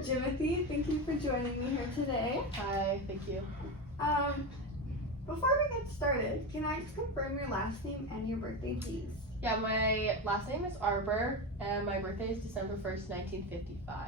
Jimothy. Thank you for joining me here today. Hi, thank you. Before we get started, can I just confirm your last name and your birthday, please? Yeah, my last name is Arbor, and my birthday is December 1st, 1955.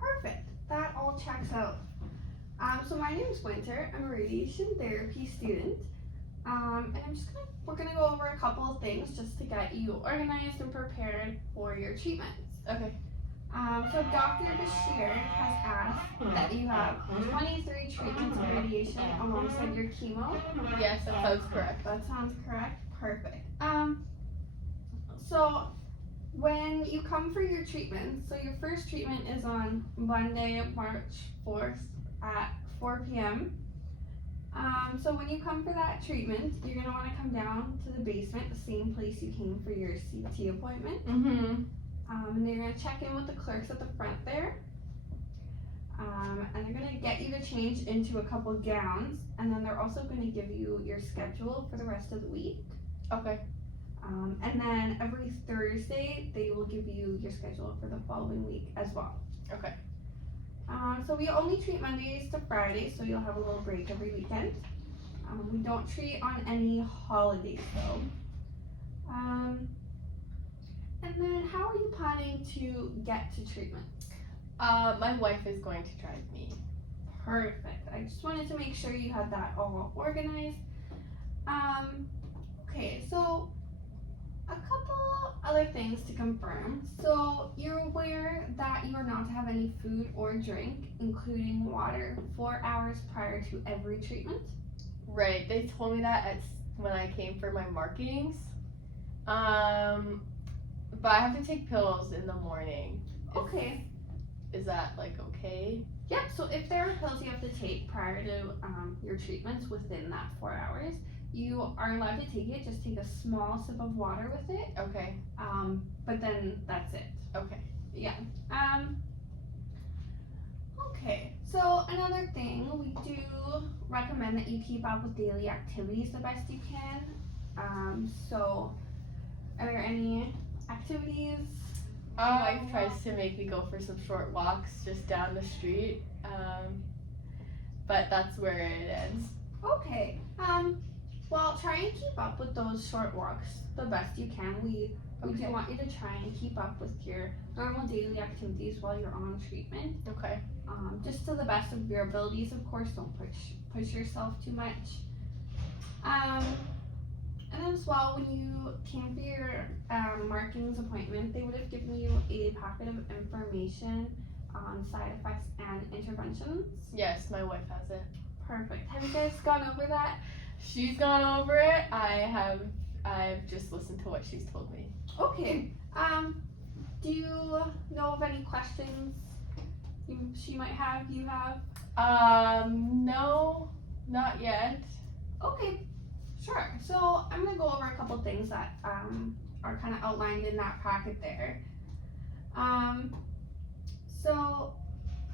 Perfect. That all checks out. So my name is Winter. I'm a radiation therapy student. And we're gonna go over a couple of things just to get you organized and prepared for your treatments. Okay. So Dr. Bashir has asked that you have 23 treatments of radiation alongside your chemo. Yes, that sounds correct. That sounds correct. Perfect. So when you come for your treatment, so your first treatment is on Monday, March 4th at 4 p.m. So when you come for that treatment, you're gonna want to come down to the basement, the same place you came for your CT appointment. Mm-hmm. And they're gonna check in with the clerks at the front there. And they're gonna get you to change into a couple gowns, and then they're also gonna give you your schedule for the rest of the week. Okay. And then every Thursday, they will give you your schedule for the following week as well. Okay. So we only treat Mondays to Fridays, so you'll have a little break every weekend. We don't treat on any holidays though. And then how are you planning to get to treatment? My wife is going to drive me. Perfect. I just wanted to make sure you had that all organized. Okay, so a couple other things to confirm. So you're aware that you are not to have any food or drink, including water, 4 hours prior to every treatment? Right. They told me that when I came for my markings. But I have to take pills in the morning. Okay. Is that like okay? Yeah, so if there are pills you have to take prior to your treatments within that 4 hours, you are allowed to take it. Just take a small sip of water with it. Okay. But then that's it. Okay. Yeah. Okay. So another thing, we do recommend that you keep up with daily activities the best you can. So are there any activities? My wife tries to make me go for some short walks just down the street. But that's where it ends. Okay. Well, try and keep up with those short walks the best you can. We do want you to try and keep up with your normal daily activities while you're on treatment. Okay. Just to the best of your abilities, of course. Don't push yourself too much. And then as well, when you came for your markings appointment, they would have given you a packet of information on side effects and interventions. Yes, my wife has it. Perfect. Have you guys gone over that? She's gone over it. I've just listened to what she's told me. Okay. Do you know of any questions she might have, you have? No, not yet. Okay, sure. So I'm gonna go over a couple things that are kind of outlined in that packet there. So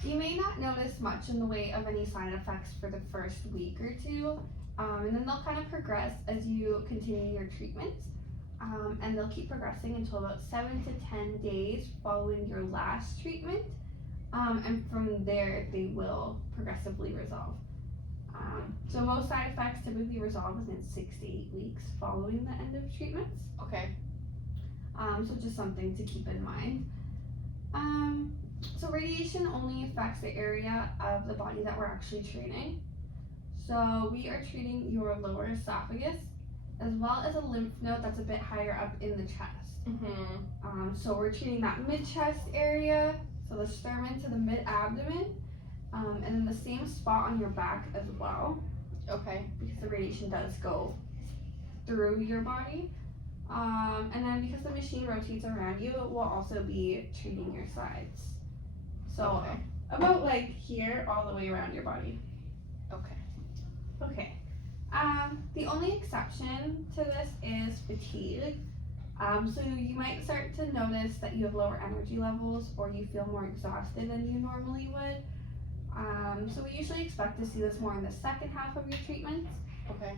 you may not notice much in the way of any side effects for the first week or two, and then they'll kind of progress as you continue your treatment. And they'll keep progressing until about 7 to 10 days following your last treatment. And from there, they will progressively resolve. So most side effects typically resolve within 6 to 8 weeks following the end of treatments. Okay. So just something to keep in mind. So radiation only affects the area of the body that we're actually treating. So we are treating your lower esophagus, as well as a lymph node that's a bit higher up in the chest. Mm-hmm. So we're treating that mid-chest area, so the sternum to the mid-abdomen, and then the same spot on your back as well. Okay. Because the radiation does go through your body. And then because the machine rotates around you, it will also be treating your sides. So about like here, all the way around your body. Okay. Okay. The only exception to this is fatigue. So you might start to notice that you have lower energy levels or you feel more exhausted than you normally would. So we usually expect to see this more in the second half of your treatment. Okay.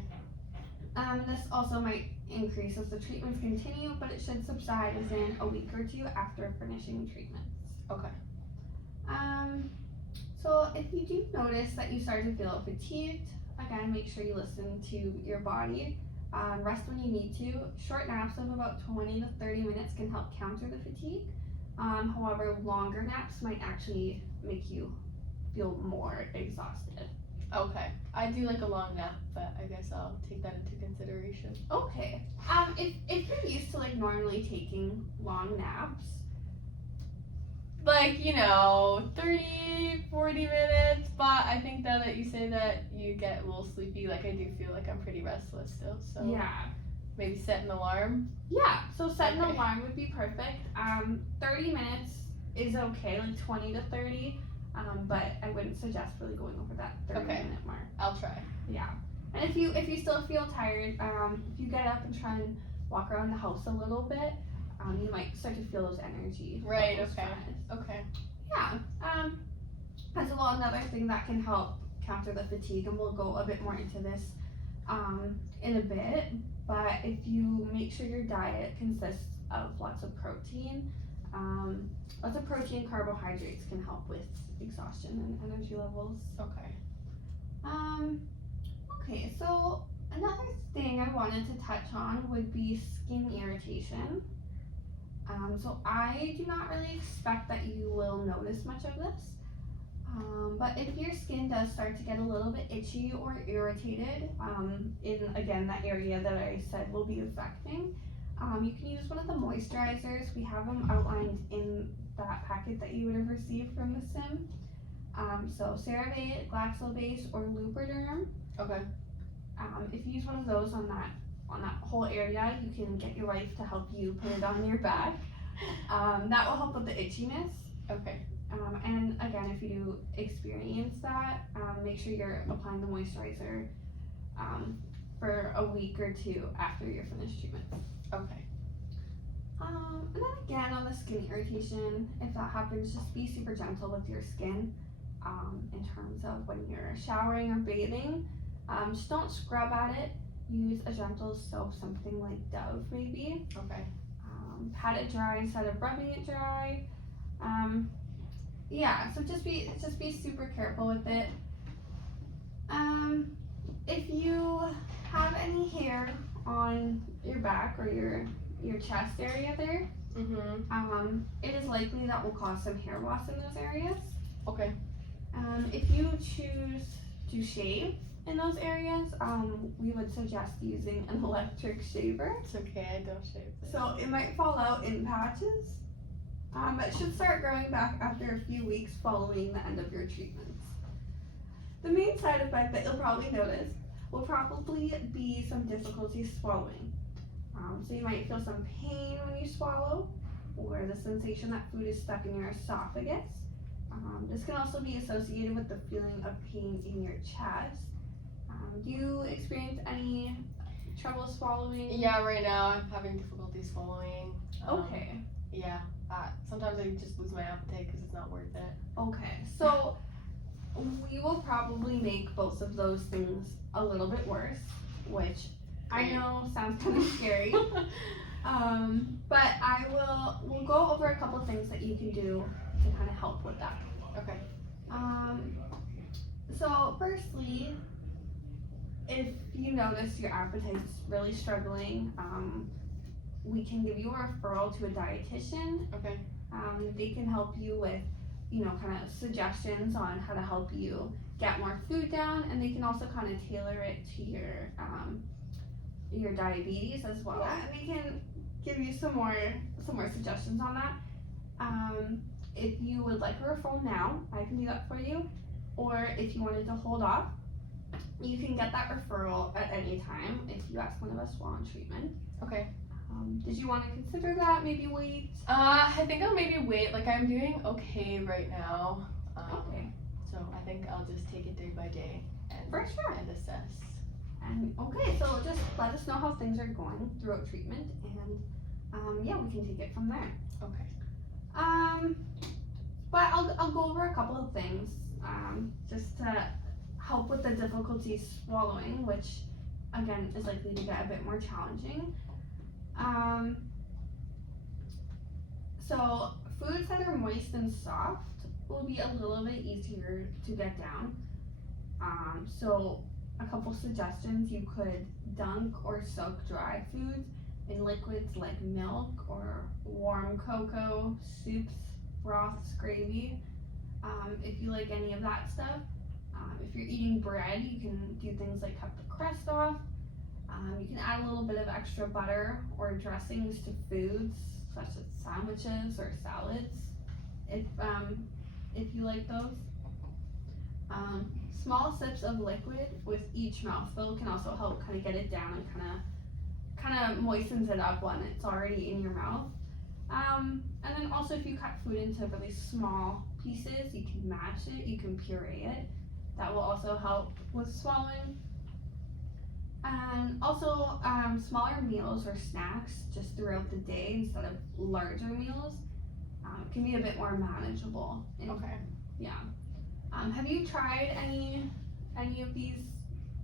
This also might increase as the treatments continue, but it should subside within a week or two after finishing treatments. Okay. So if you do notice that you start to feel fatigued, again, make sure you listen to your body. Rest when you need to. Short naps of about 20 to 30 minutes can help counter the fatigue. However, longer naps might actually make you feel more exhausted. Okay. I do like a long nap, but I guess I'll take that into consideration. Okay. If you're used to like normally taking long naps, Like, 30, 40 minutes, but I think now that you say that, you get a little sleepy. Like, I do feel like I'm pretty restless still, so yeah. maybe set an alarm. Yeah, so set an Okay. alarm would be perfect. 30 minutes is okay, like 20 to 30, but I wouldn't suggest really going over that 30-minute mark. I'll try. Yeah, and if you still feel tired, if you get up and try and walk around the house a little bit, you might start to feel those energy Right, levels okay. rise. Okay. Yeah, as well, another thing that can help counter the fatigue, and we'll go a bit more into this in a bit, but if you make sure your diet consists of lots of protein, carbohydrates can help with exhaustion and energy levels. Okay. Okay, so another thing I wanted to touch on would be skin irritation. So I do not really expect that you will notice much of this. But if your skin does start to get a little bit itchy or irritated, in again that area that I said will be affecting, you can use one of the moisturizers. We have them outlined in that packet that you would have received from the sim. So CeraVe, Glaxobase, or Lubriderm. Okay. If you use one of those on that whole area, you can get your wife to help you put it on your back. That will help with the itchiness. Okay. And again, if you do experience that, make sure you're applying the moisturizer for a week or two after your finished treatment. Okay. And then again, on the skin irritation, if that happens, just be super gentle with your skin in terms of when you're showering or bathing. Just don't scrub at it. Use a gentle soap, something like Dove maybe. Okay. Pat it dry instead of rubbing it dry. Yeah, so just be super careful with it. If you have any hair on your back or your chest area there, it is likely that will cause some hair loss in those areas. Okay. If you choose to shave in those areas, we would suggest using an electric shaver. It's okay, I don't shave. So it might fall out in patches, but it should start growing back after a few weeks following the end of your treatments. The main side effect that you'll probably notice will probably be some difficulty swallowing. So you might feel some pain when you swallow, or the sensation that food is stuck in your esophagus. This can also be associated with the feeling of pain in your chest. Do you experience any trouble swallowing? Yeah, right now I'm having difficulty swallowing. Okay. Yeah. Sometimes I just lose my appetite because it's not worth it. Okay, so we will probably make both of those things a little bit worse, which I know sounds kind of scary. But we'll go over a couple things that you can do to kind of help with that. Okay. So firstly, if you notice your appetite's really struggling, we can give you a referral to a dietitian. Okay. They can help you with, kind of suggestions on how to help you get more food down, and they can also kind of tailor it to your diabetes as well. Yeah, and they can give you some more suggestions on that. If you would like a referral now, I can do that for you. Or if you wanted to hold off, you can get that referral at any time if you ask one of us while on treatment. Okay. Did you want to consider that? Maybe wait? I think I'll maybe wait. Like, I'm doing okay right now. Okay. So I think I'll just take it day by day and For sure. and assess. And okay, so just let us know how things are going throughout treatment, and yeah, we can take it from there. Okay. But I'll go over a couple of things just to help with the difficulty swallowing, which again is likely to get a bit more challenging. So foods that are moist and soft will be a little bit easier to get down. So a couple suggestions: you could dunk or soak dry foods in liquids like milk or warm cocoa, soups, broths, gravy. If you like any of that stuff. If you're eating bread, you can do things like cut the crust off. You can add a little bit of extra butter or dressings to foods such as sandwiches or salads, if you like those. Small sips of liquid with each mouthful can also help kind of get it down and kind of moistens it up when it's already in your mouth. And then also, if you cut food into really small pieces, you can mash it, you can puree it. That will also help with swallowing. And also, smaller meals or snacks just throughout the day instead of larger meals can be a bit more manageable. Okay. Yeah. Have you tried any of these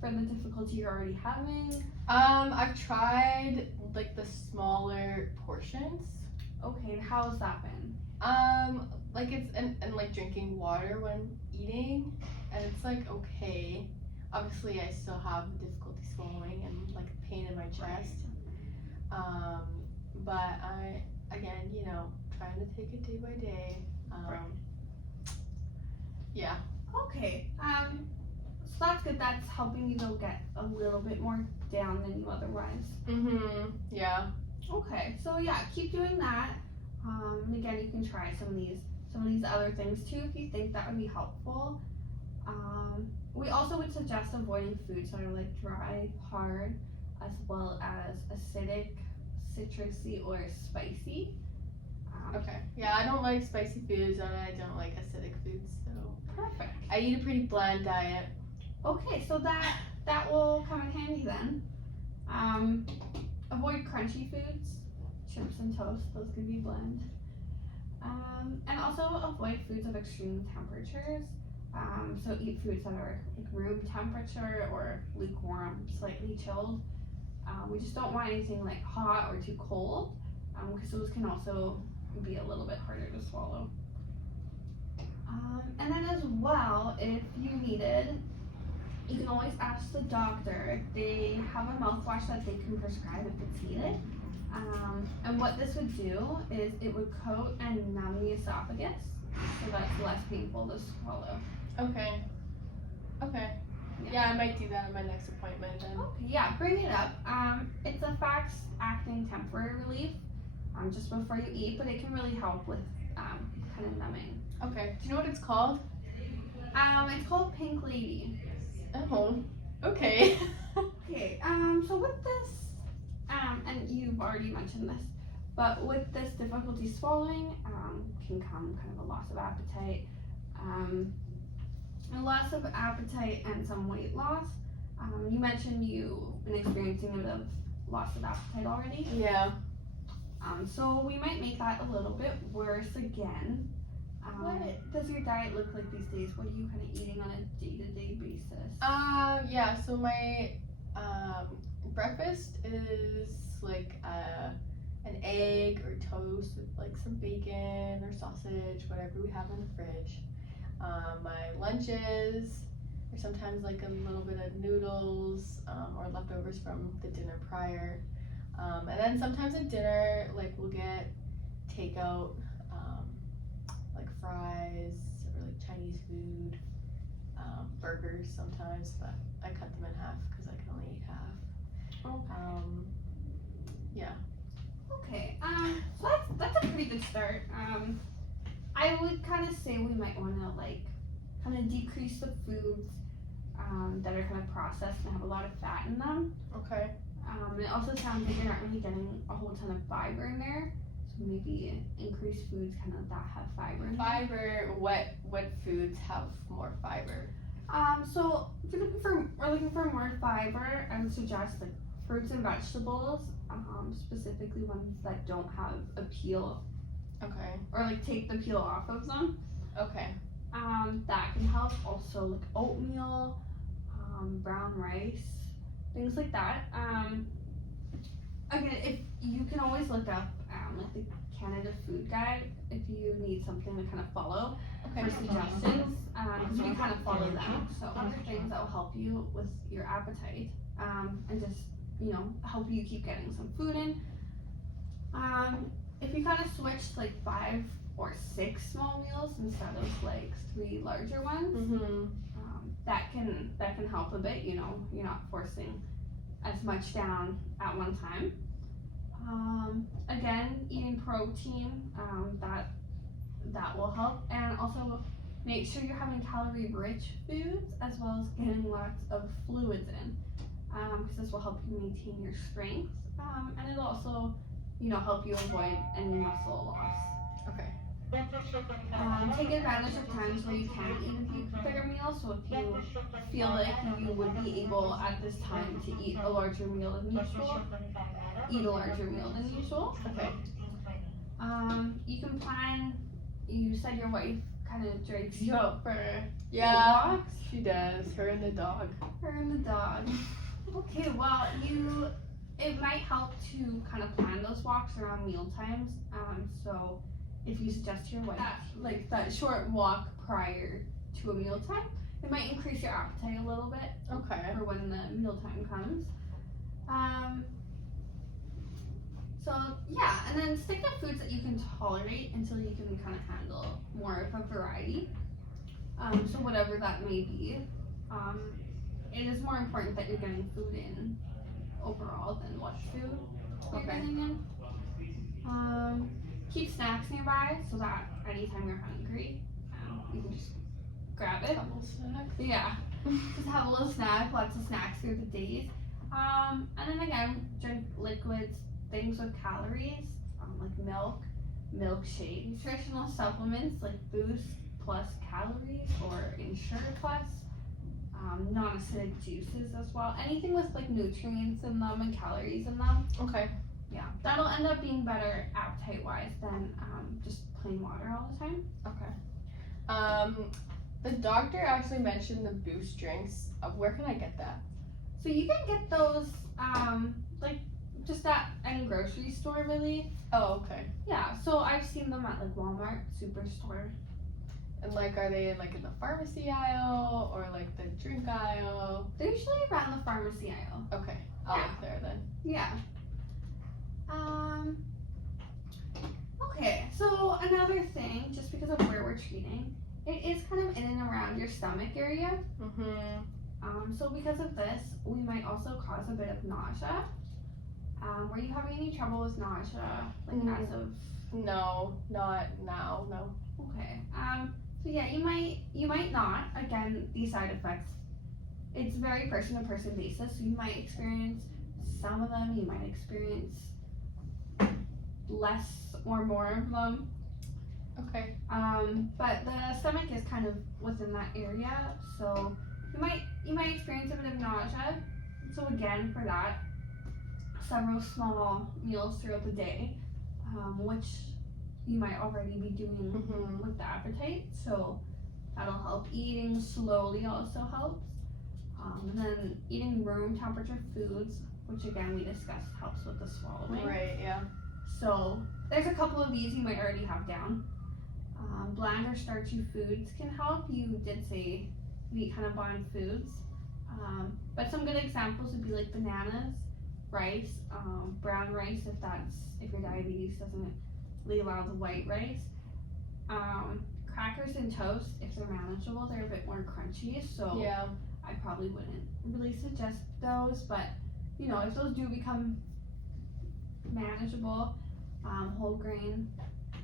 for the difficulty you're already having? I've tried like the smaller portions. Okay, how's that been? Like it's and like drinking water when eating, and it's like okay. Obviously, I still have difficulty swallowing and like pain in my chest. But again, trying to take it day by day. Yeah. Okay. So that's good. That's helping you go get a little bit more down than you otherwise. Yeah. Okay. So yeah, keep doing that. And again, you can try some of these other things too if you think that would be helpful. We also would suggest avoiding foods that are like dry, hard, as well as acidic, citrusy, or spicy. Okay. Yeah, I don't like spicy foods and I don't like acidic foods, so Perfect. I eat a pretty bland diet. Okay, so that will come in handy then. Avoid crunchy foods, chips and toast, those could be bland. And also avoid foods of extreme temperatures. So eat foods that are like room temperature or lukewarm, slightly chilled. We just don't want anything like hot or too cold, because those can also be a little bit harder to swallow. And then as well, if you needed, you can always ask the doctor if they have a mouthwash that they can prescribe if it's needed. And what this would do is it would coat and numb the esophagus, so that's less painful to swallow. Okay. Yeah, I might do that in my next appointment then. Okay, yeah, bring it up. It's a fast-acting temporary relief, just before you eat, but it can really help with kind of numbing. Okay. Do you know what it's called? It's called Pink Lady. Oh. Okay. Okay. So with this, and you've already mentioned this, but with this difficulty swallowing, can come kind of a loss of appetite. A loss of appetite and some weight loss. You mentioned you've been experiencing a bit of loss of appetite already. Yeah. So we might make that a little bit worse again. What does your diet look like these days? What are you kind of eating on a day-to-day basis? Yeah, so my breakfast is like an egg or toast with like some bacon or sausage, whatever we have in the fridge. My lunches are sometimes like a little bit of noodles or leftovers from the dinner prior. And then sometimes at dinner, like we'll get takeout, like fries or like Chinese food, burgers sometimes, but I cut them in half because I can only eat half. Okay. Yeah. Okay. So that's a pretty good start. I would kind of say we might want to like kind of decrease the foods that are kind of processed and have a lot of fat in them. Okay. It also sounds like you're not really getting a whole ton of fiber in there, so maybe increase foods kind of that have fiber in them. Fiber. What foods have more fiber? So if we're looking for more fiber, I would suggest like fruits and vegetables, specifically ones that don't have a peel. Okay. Or like take the peel off of them. Okay. That can help. Also like oatmeal, brown rice, things like that. Again, if you can always look up like the Canada Food Guide if you need something to kind of follow Okay. for suggestions, because we kind of follow them. So other things that will help you with your appetite, and just, help you keep getting some food in. If you kind of switch to like 5 or 6 small meals instead of like 3 larger ones, Mhm. that can help a bit. You're not forcing as much down at one time. Again, eating protein, that will help, and also make sure you're having calorie-rich foods as well as getting lots of fluids in, because this will help you maintain your strength, and it'll also, help you avoid any muscle loss. Okay. Take advantage of times where you can eat a bigger meal. So if you feel like you would be able at this time to eat a larger meal than usual, eat a larger meal than usual. Okay. You can plan. You said your wife kind of drags you out for walks. She does. Her and the dog. Her and the dog. Okay, well, it might help to kind of plan those walks around meal times. So if you suggest to your wife that short walk prior to a meal time, it might increase your appetite a little bit Okay. for when the meal time comes. So yeah, and then stick to foods that you can tolerate until you can kind of handle more of a variety. So whatever that may be, it is more important that you're getting food in overall than what food you're getting in. Keep snacks nearby so that anytime you're hungry, you can just grab it. Couple snacks. Yeah, just have a little snack, lots of snacks through the days. And then again, drink liquids, things with calories, like milk, milkshake, nutritional supplements like Boost plus calories or Ensure plus, non-acidic juices as well. Anything with like nutrients in them and calories in them. Okay. Yeah, that'll end up being better appetite-wise than just plain water all the time. Okay. The doctor actually mentioned the Boost drinks. Where can I get that? So you can get those, like just at any grocery store, really. Oh, okay. Yeah, so I've seen them at like Walmart, Superstore. And like, are they like in the pharmacy aisle or like the drink aisle? They're usually around the pharmacy aisle. Okay, I'll look there then. Yeah. Okay, so another thing, just because of where we're treating, it is kind of in and around your stomach area. So because of this, we might also cause a bit of nausea. Were you having any trouble with nausea, like as of? No, not now, no. Okay. So yeah, you might not. Again, these side effects, it's very person to person basis. So you might experience some of them. You might experience less or more of them. Okay. But the stomach is kind of within that area, so you might experience a bit of nausea. So again, for that, several small meals throughout the day, which you might already be doing with the appetite, so that'll help. Eating slowly also helps. And then eating room temperature foods, which again we discussed helps with the swallowing. Right, yeah. So there's a couple of these you might already have down. Bland or starchy foods can help. You did say you eat kind of bland foods. But some good examples would be like bananas, rice, brown rice if your diabetes doesn't really allow the white rice. Crackers and toast, if they're manageable, they're a bit more crunchy, so yeah. I probably wouldn't really suggest those, but if those do become manageable, whole grain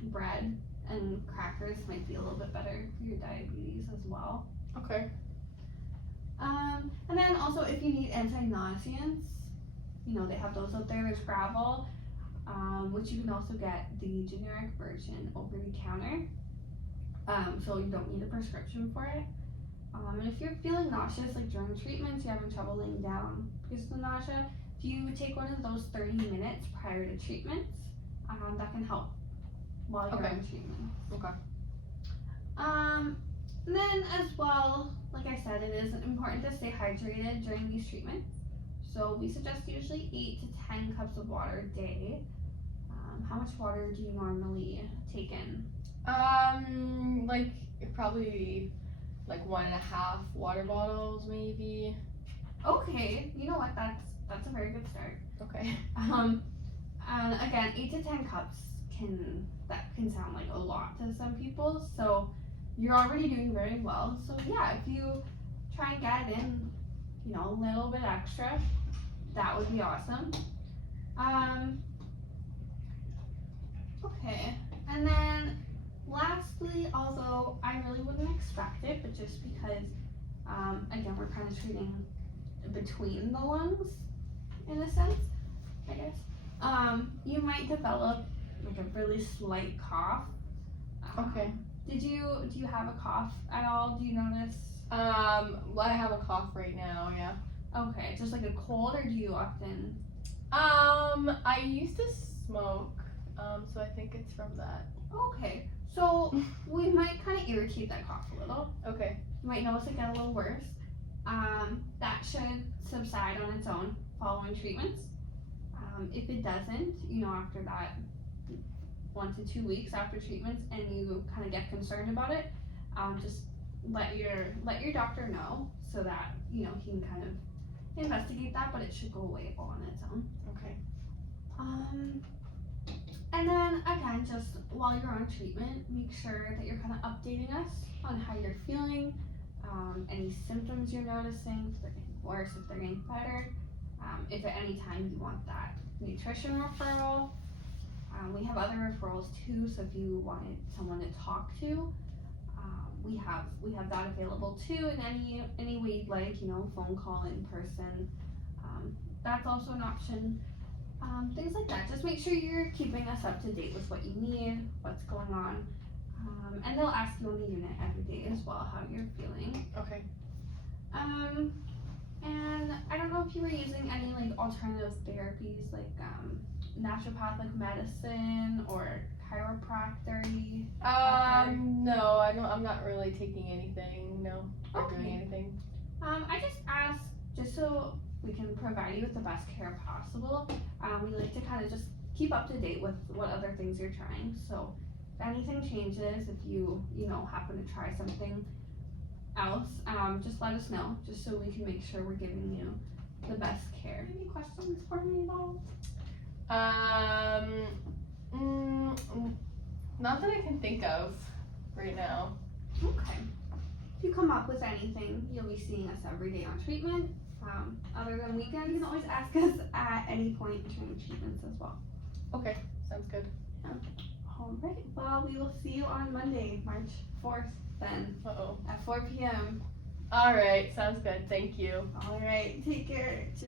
bread and crackers might be a little bit better for your diabetes as well. Okay. And then also if you need anti-nauseants, they have those out there. There's Gravel, which you can also get the generic version over the counter. So you don't need a prescription for it. And if you're feeling nauseous, like during treatments, you're having trouble laying down because of the nausea, if you take one of those 30 minutes prior to treatments, that can help while you're in treatment. Okay. And then as well, like I said, it is important to stay hydrated during these treatments. So we suggest usually 8 to 10 cups of water a day. How much water do you normally take in? Like probably like 1.5 water bottles maybe. Okay, you know what? That's a very good start. Okay. And again, 8 to 10 cups can sound like a lot to some people. So you're already doing very well. So yeah, if you try and get in, a little bit extra, that would be awesome. Okay, and then lastly, although I really wouldn't expect it, but just because, again, we're kind of treating between the lungs, in a sense, I guess. You might develop like a really slight cough. Okay. Do you have a cough at all? Do you notice? Well, I have a cough right now, yeah. Okay, just like a cold, or do you often? I used to smoke, so I think it's from that. Okay, so we might kind of irritate that cough a little. Okay. You might notice it get a little worse. That should subside on its own following treatments. If it doesn't, after that 1 to 2 weeks after treatments, and you kind of get concerned about it, just let your doctor know so that he can kind of investigate that, but it should go away all on its own. Okay. And then again, just while you're on treatment, make sure that you're kind of updating us on how you're feeling, any symptoms you're noticing, if they're getting worse, if they're getting better. If at any time you want that nutrition referral, we have other referrals too. So if you wanted someone to talk to, we have that available too. In any way you'd like, phone call, in person, that's also an option. Things like that. Just make sure you're keeping us up to date with what you need, what's going on, and they'll ask you on the unit every day as well how you're feeling. Okay. And I don't know if you were using any like alternative therapies like naturopathic medicine or chiropractor. No, I'm not really taking anything. No, or doing Okay. anything. I just asked just so we can provide you with the best care possible. We like to kind of just keep up to date with what other things you're trying. So if anything changes, if you happen to try something else, just let us know, just so we can make sure we're giving you the best care. Any questions for me at all? Not that I can think of right now. Okay. If you come up with anything, you'll be seeing us every day on treatment. Other than weekends, you can always ask us at any point during treatments as well. Okay, sounds good. Alright, well, we will see you on Monday, March 4th then, Uh-oh. at 4 p.m. Alright, sounds good. Thank you. Alright, take care.